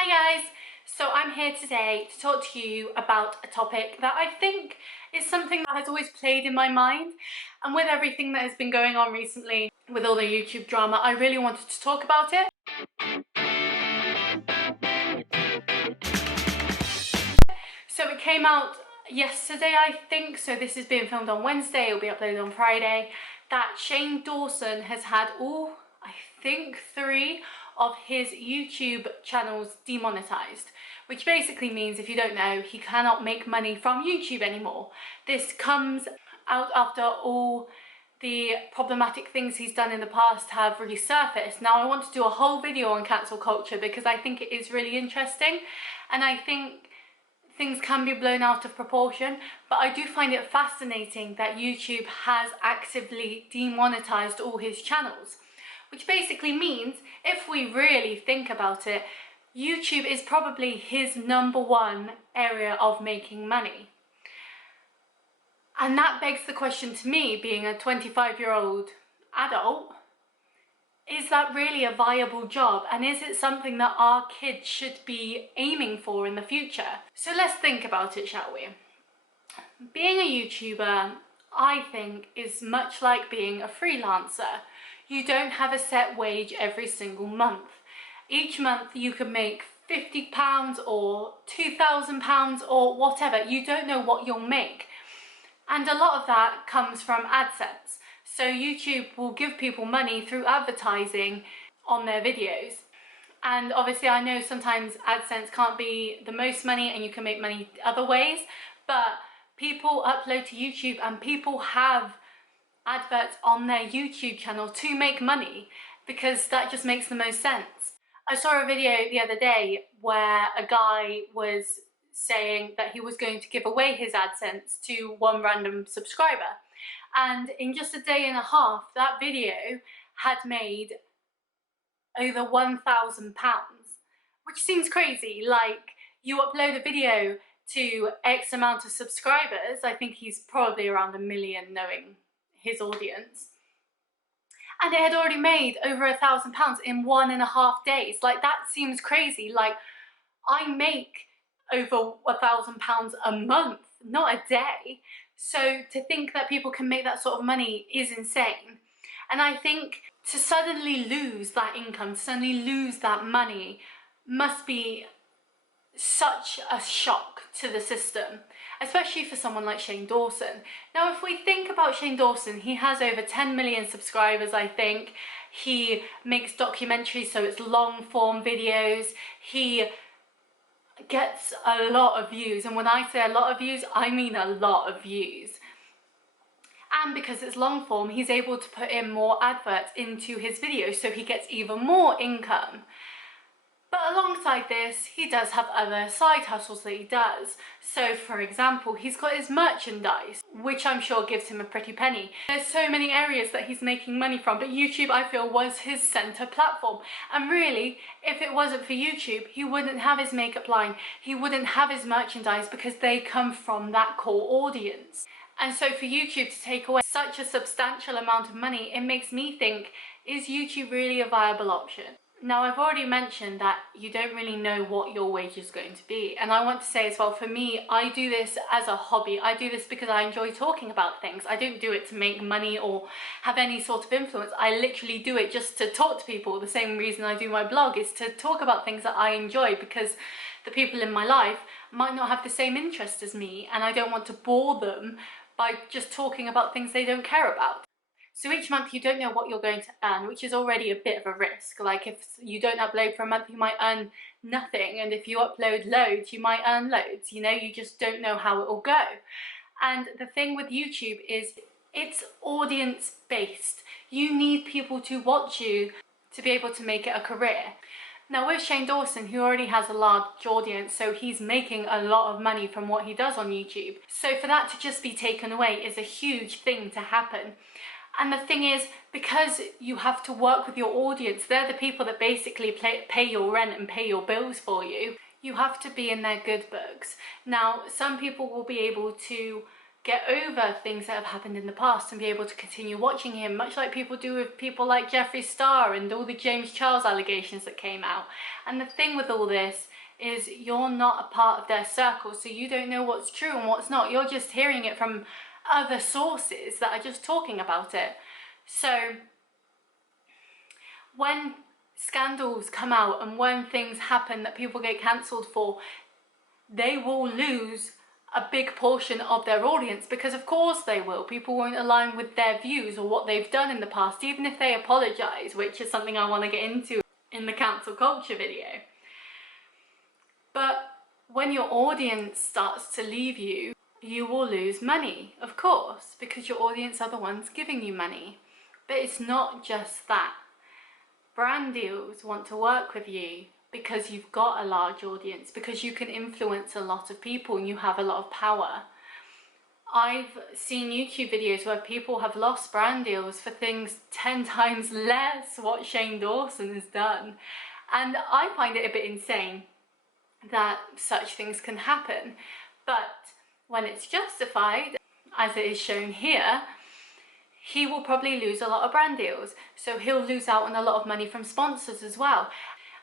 Hi guys! So I'm here today to talk to you about a topic that I think is something that has always played in my mind, and with everything that has been going on recently with all the YouTube drama, I really wanted to talk about it. So it came out yesterday, I think, so this is being filmed on Wednesday, it'll be uploaded on Friday, that Shane Dawson has had all, I think, 3 of his YouTube channels demonetized, which basically means, if you don't know, he cannot make money from YouTube anymore. This comes out after all the problematic things he's done in the past have resurfaced. Now I want to do a whole video on cancel culture because I think it is really interesting, and I think things can be blown out of proportion, but I do find it fascinating that YouTube has actively demonetized all his channels, which basically means, if we really think about it, YouTube is probably his #1 area of making money. And that begs the question to me, being a 25-year-old adult, is that really a viable job, and is it something that our kids should be aiming for in the future? So let's think about it, shall we? Being a YouTuber, I think, is much like being a freelancer. You don't have a set wage every single month. Each month you can make £50 or £2,000 or whatever. You don't know what you'll make. And a lot of that comes from AdSense. So YouTube will give people money through advertising on their videos. And obviously I know sometimes AdSense can't be the most money and you can make money other ways, but people upload to YouTube and people have adverts on their YouTube channel to make money because that just makes the most sense. I saw a video the other day where a guy was saying that he was going to give away his AdSense to one random subscriber, and in just a day and a half that video had made over £1,000, which seems crazy. Like, you upload a video to X amount of subscribers, I think he's probably around 1 million knowing his audience, and it had already made over £1,000 in 1.5 days. Like, that seems crazy. Like, I make over £1,000 a month, not a day. So to think that people can make that sort of money is insane. And I think to suddenly lose that income, to suddenly lose that money, must be such a shock to the system, especially for someone like Shane Dawson. Now, if we think about Shane Dawson, he has over 10 million subscribers, I think. He makes documentaries, so it's long form videos. He gets a lot of views, and when I say a lot of views, I mean a lot of views. And because it's long form, he's able to put in more adverts into his videos, so he gets even more income. But alongside this, he does have other side hustles that he does. So for example, he's got his merchandise, which I'm sure gives him a pretty penny. There's so many areas that he's making money from, but YouTube, I feel, was his center platform. And really, if it wasn't for YouTube, he wouldn't have his makeup line, he wouldn't have his merchandise, because they come from that core audience. And so for YouTube to take away such a substantial amount of money, it makes me think, is YouTube really a viable option? Now, I've already mentioned that you don't really know what your wage is going to be, and I want to say as well, for me, I do this as a hobby. I do this because I enjoy talking about things. I don't do it to make money or have any sort of influence. I literally do it just to talk to people. The same reason I do my blog is to talk about things that I enjoy, because the people in my life might not have the same interest as me, and I don't want to bore them by just talking about things they don't care about. So each month you don't know what you're going to earn, which is already a bit of a risk. Like, if you don't upload for a month, you might earn nothing. And if you upload loads, you might earn loads. You know, you just don't know how it will go. And the thing with YouTube is it's audience based. You need people to watch you to be able to make it a career. Now with Shane Dawson, who already has a large audience, so he's making a lot of money from what he does on YouTube. So for that to just be taken away is a huge thing to happen. And the thing is, because you have to work with your audience, they're the people that basically pay your rent and pay your bills for you, you have to be in their good books. Now, some people will be able to get over things that have happened in the past and be able to continue watching him, much like people do with people like Jeffree Star and all the James Charles allegations that came out. And the thing with all this is you're not a part of their circle, so you don't know what's true and what's not. You're just hearing it from other sources that are just talking about it. So when scandals come out and when things happen that people get cancelled for, they will lose a big portion of their audience, because of course they will. People won't align with their views or what they've done in the past, even if they apologise, which is something I want to get into in the cancel culture video. But when your audience starts to leave you, you will lose money, of course, because your audience are the ones giving you money. But it's not just that. Brand deals want to work with you because you've got a large audience, because you can influence a lot of people and you have a lot of power. I've seen YouTube videos where people have lost brand deals for things 10 times less what Shane Dawson has done. And I find it a bit insane that such things can happen. But when it's justified, as it is shown here, he will probably lose a lot of brand deals. So he'll lose out on a lot of money from sponsors as well.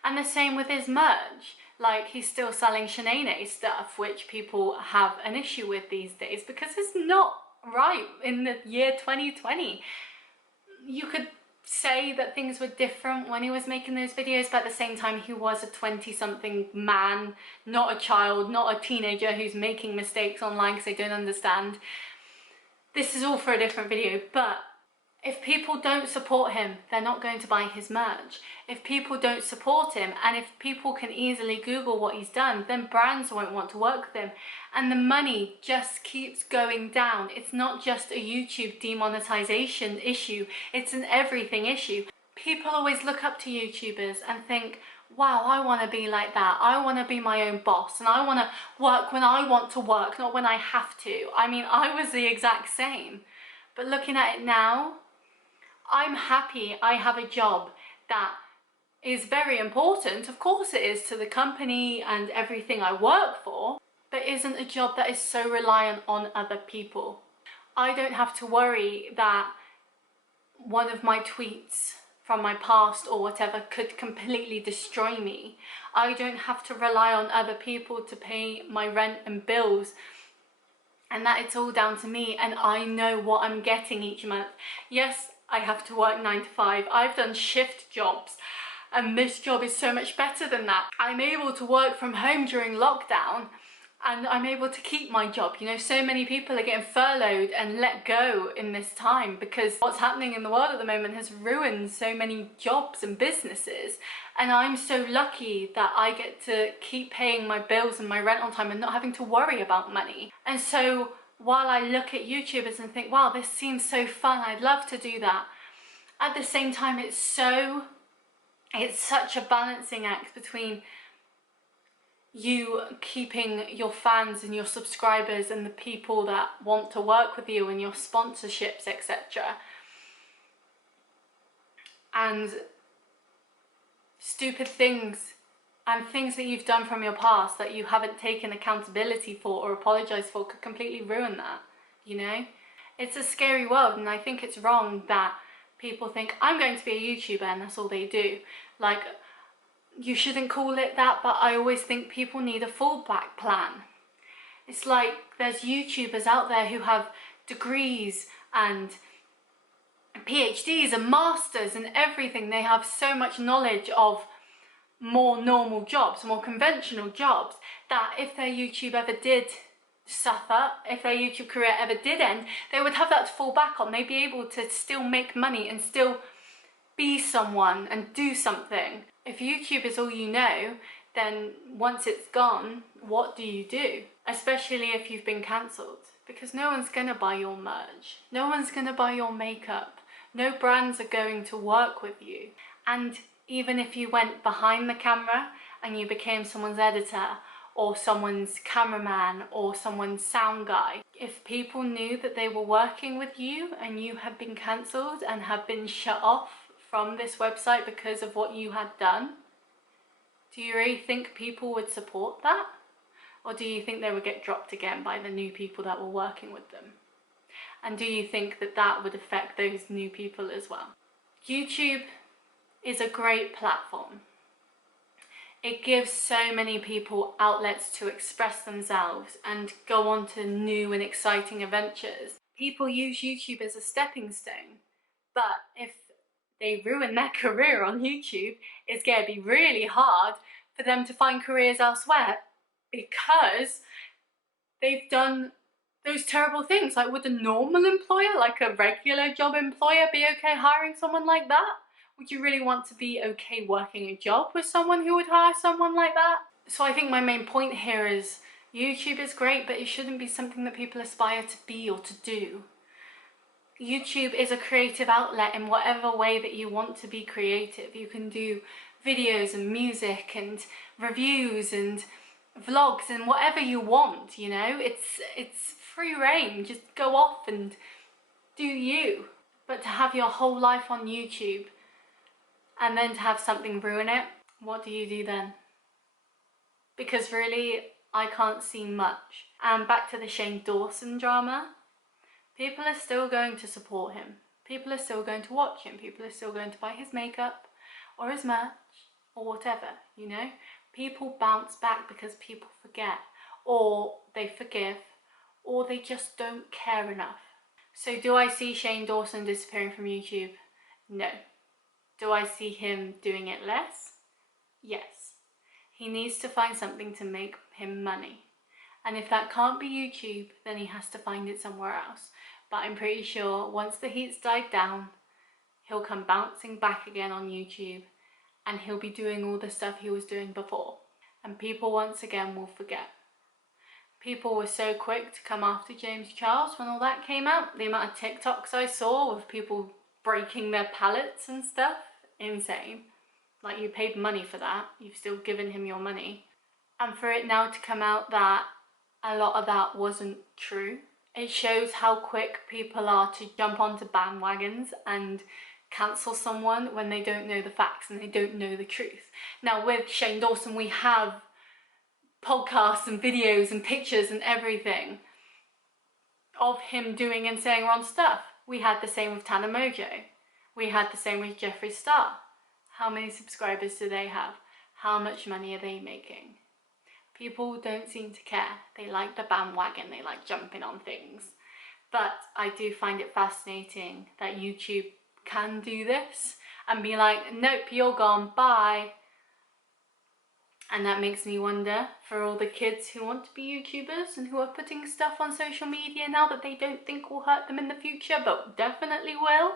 And the same with his merch. Like, he's still selling Shanae stuff, which people have an issue with these days because it's not right in the year 2020. You could say that things were different when he was making those videos, but at the same time he was a 20-something man, not a child, not a teenager who's making mistakes online because they don't understand. This is all for a different video, but if people don't support him, they're not going to buy his merch. If people don't support him, and if people can easily Google what he's done, then brands won't want to work with him. And the money just keeps going down. It's not just a YouTube demonetization issue, it's an everything issue. People always look up to YouTubers and think, wow, I want to be like that. I want to be my own boss and I want to work when I want to work, not when I have to. I mean, I was the exact same. But looking at it now, I'm happy I have a job that is very important, of course it is, to the company and everything I work for, but isn't a job that is so reliant on other people. I don't have to worry that one of my tweets from my past or whatever could completely destroy me. I don't have to rely on other people to pay my rent and bills, and that it's all down to me and I know what I'm getting each month. Yes, I have to work 9 to 5. I've done shift jobs and this job is so much better than that. I'm able to work from home during lockdown and I'm able to keep my job. You know, so many people are getting furloughed and let go in this time because what's happening in the world at the moment has ruined so many jobs and businesses. And I'm so lucky that I get to keep paying my bills and my rent on time and not having to worry about money. And so while I look at YouTubers and think, wow, this seems so fun, I'd love to do that, at the same time it's such a balancing act between you keeping your fans and your subscribers and the people that want to work with you and your sponsorships, etc. and stupid things and things that you've done from your past that you haven't taken accountability for or apologized for could completely ruin that, you know? It's a scary world, and I think it's wrong that people think, I'm going to be a YouTuber and that's all they do. Like, you shouldn't call it that, but I always think people need a fallback plan. It's like there's YouTubers out there who have degrees and PhDs and masters and everything. They have so much knowledge of more normal jobs, more conventional jobs, that if their YouTube ever did suffer, if their YouTube career ever did end, they would have that to fall back on. They'd be able to still make money and still be someone and do something. If YouTube is all you know, then once it's gone, what do you do? Especially if you've been cancelled, because no one's gonna buy your merch, no one's gonna buy your makeup, no brands are going to work with you. And even if you went behind the camera and you became someone's editor or someone's cameraman or someone's sound guy, if people knew that they were working with you and you had been cancelled and had been shut off from this website because of what you had done, do you really think people would support that? Or do you think they would get dropped again by the new people that were working with them? And do you think that that would affect those new people as well? YouTube is a great platform. It gives so many people outlets to express themselves and go on to new and exciting adventures. People use YouTube as a stepping stone, but if they ruin their career on YouTube, it's going to be really hard for them to find careers elsewhere, because they've done those terrible things. Like, would a normal employer, like a regular job employer, be okay hiring someone like that? Would you really want to be okay working a job with someone who would hire someone like that? So I think my main point here is YouTube is great, but it shouldn't be something that people aspire to be or to do. YouTube is a creative outlet in whatever way that you want to be creative. You can do videos and music and reviews and vlogs and whatever you want, you know. It's free reign. Just go off and do you. But to have your whole life on YouTube and then to have something ruin it, what do you do then? Because really, I can't see much. And back to the Shane Dawson drama, people are still going to support him. People are still going to watch him. People are still going to buy his makeup or his merch or whatever, you know. People bounce back because people forget, or they forgive, or they just don't care enough. So do I see Shane Dawson disappearing from YouTube? No. Do I see him doing it less? Yes. He needs to find something to make him money. And if that can't be YouTube, then he has to find it somewhere else. But I'm pretty sure once the heat's died down, he'll come bouncing back again on YouTube, and he'll be doing all the stuff he was doing before. And people once again will forget. People were so quick to come after James Charles when all that came out. The amount of TikToks I saw of people breaking their pallets and stuff, insane. Like, you paid money for that, you've still given him your money. And for it now to come out that a lot of that wasn't true, it shows how quick people are to jump onto bandwagons and cancel someone when they don't know the facts and they don't know the truth. Now with Shane Dawson, we have podcasts and videos and pictures and everything of him doing and saying wrong stuff. We had the same with Tana Mojo. We had the same with Jeffree Star. How many subscribers do they have? How much money are they making? People don't seem to care. They like the bandwagon, they like jumping on things. But I do find it fascinating that YouTube can do this and be like, nope, you're gone, bye. And that makes me wonder, for all the kids who want to be YouTubers and who are putting stuff on social media now that they don't think will hurt them in the future, but definitely will.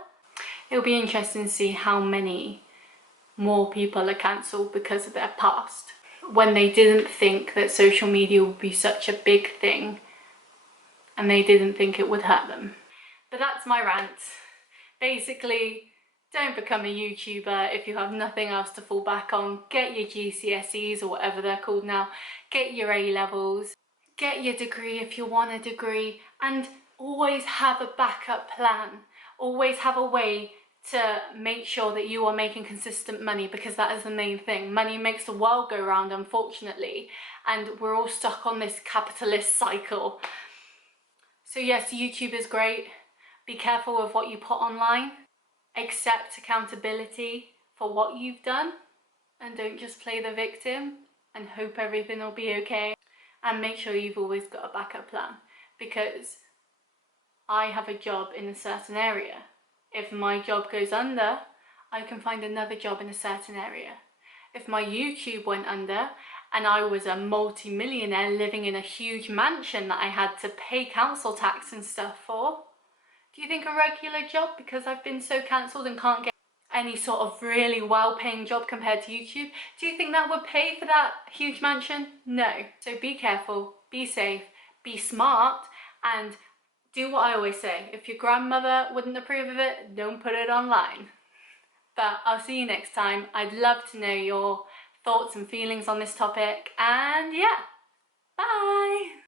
It'll be interesting to see how many more people are cancelled because of their past, when they didn't think that social media would be such a big thing and they didn't think it would hurt them. But that's my rant. Basically, don't become a YouTuber if you have nothing else to fall back on. Get your GCSEs or whatever they're called now. Get your A-levels. Get your degree if you want a degree. And always have a backup plan. Always have a way to make sure that you are making consistent money, because that is the main thing. Money makes the world go round, unfortunately. And we're all stuck on this capitalist cycle. So yes, YouTube is great. Be careful with what you put online. Accept accountability for what you've done, and don't just play the victim and hope everything will be okay. And make sure you've always got a backup plan, because I have a job in a certain area. If my job goes under, I can find another job in a certain area. If my YouTube went under and I was a multi-millionaire living in a huge mansion that I had to pay council tax and stuff for, do you think a regular job, because I've been so cancelled and can't get any sort of really well-paying job compared to YouTube, do you think that would pay for that huge mansion? No. So be careful, be safe, be smart, and do what I always say. If your grandmother wouldn't approve of it, don't put it online. But I'll see you next time. I'd love to know your thoughts and feelings on this topic, and yeah, bye!